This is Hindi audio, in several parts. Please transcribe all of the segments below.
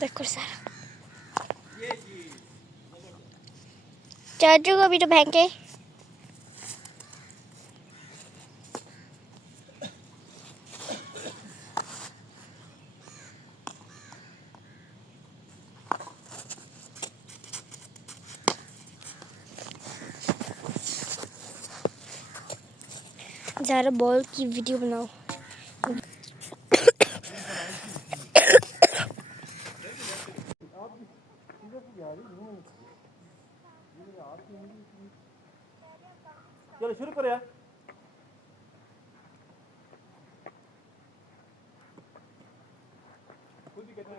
देखो सर, चाचू को भी तो फेंके। ज़रा बॉल की वीडियो बनाओ। चलो शुरू करो यार।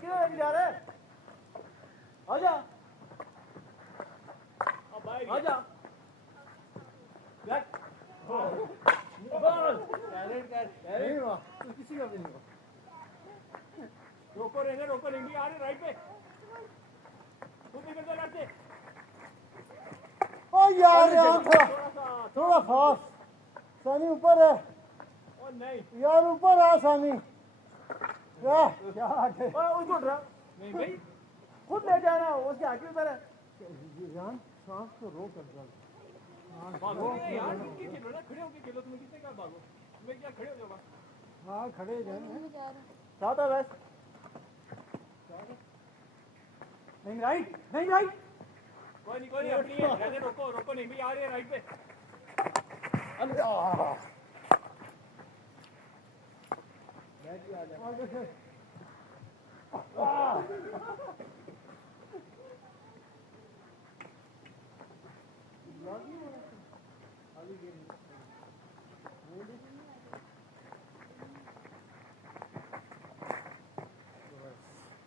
क्या जा रहा है? आजा आजा। नहीं हुआ किसी का भी नहीं हुआ। रोको रहेंगे आ रहे राइट पे। तू भी कर दे राइट से। ओ यार थोड़ा फास्ट। सानी ऊपर है। ओ नहीं यार ऊपर आ सानी। क्या उसको ड्रा नहीं भाई खुद ले जाना उसके आगे उधर है। जान सांस को रोक कर चल। भागो यार रुके खेलो ना खड़े होके खेलो तुम्हें किसने कहा भागो तुम्हें क्या खड़े हो जाओ। हाँ खड़े जाए साथ है बस नहीं राइट कोई नहीं अपनी है रहने रोको नहीं भी आ रही है राइट पे। अरे बैठ आ जा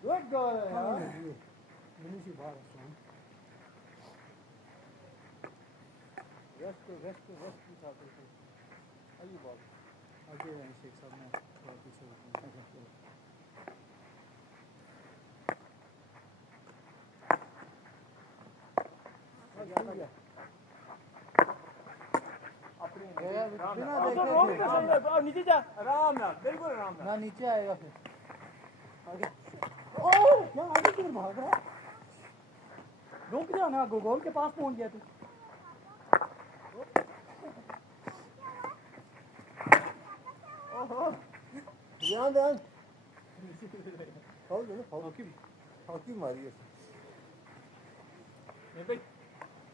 Good girl, yaar. Mini सी बात है. Rest की साथ है. आइए बात. आगे हैं शेख साहब ने थोड़ा पीछे होते हैं. अपने नीचे जा आराम ना बिल्कुल आराम ना नीचे आएगा फिर आगे। ओह क्या आगे किधर भाग रहा है? रुक जा ना गोल के पास पहुंच गया तू। ओहो ध्यान हॉकी मारी है।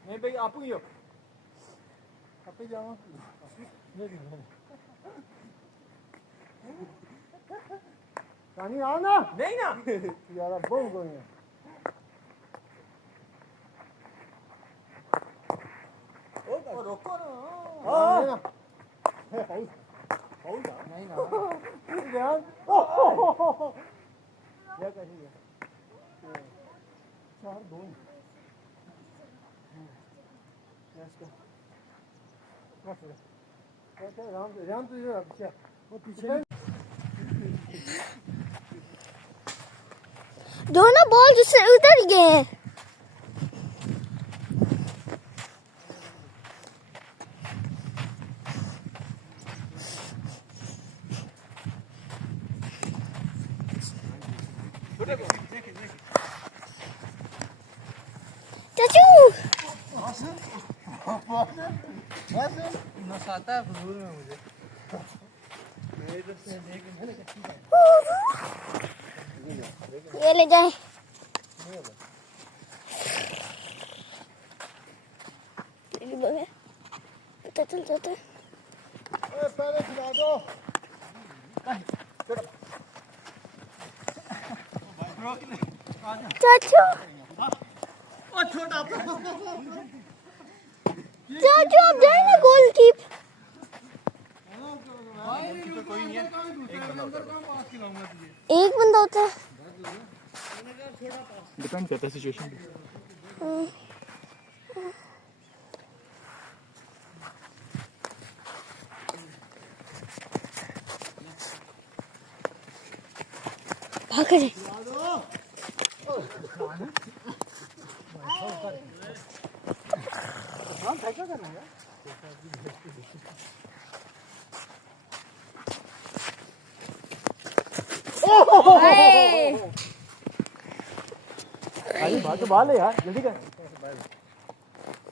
नहीं भाई आप ही हो आप ही जाओ। पानी आओ ना नहीं ना यार अब बोल गए हैं। ओ रोको ना हां ना हो जा नहीं ना ध्यान क्या करेंगे 4-2 यस का राम तो इधर पीछे वो पीछे दोनों बॉल जिससे उतर गए। चाचू नसाता है फजूल में मुझे। ये ले जाए पता चल जाता है। पहले खिला दो चाचू छोटा चाचू आप जाए ना गोल कीप। कोई नहीं है एक बंदा होता है। डिपेंड करता है सिचुएशन पे। भाग रहे हाँ तो बाल है यार जल्दी कर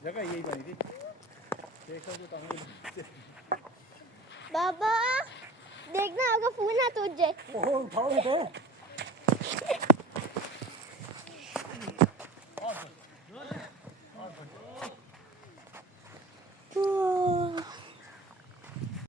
जगह यही बनी थी बाबा देखना आपका फोन ना टूट जाए ओह उठाओ उठाओ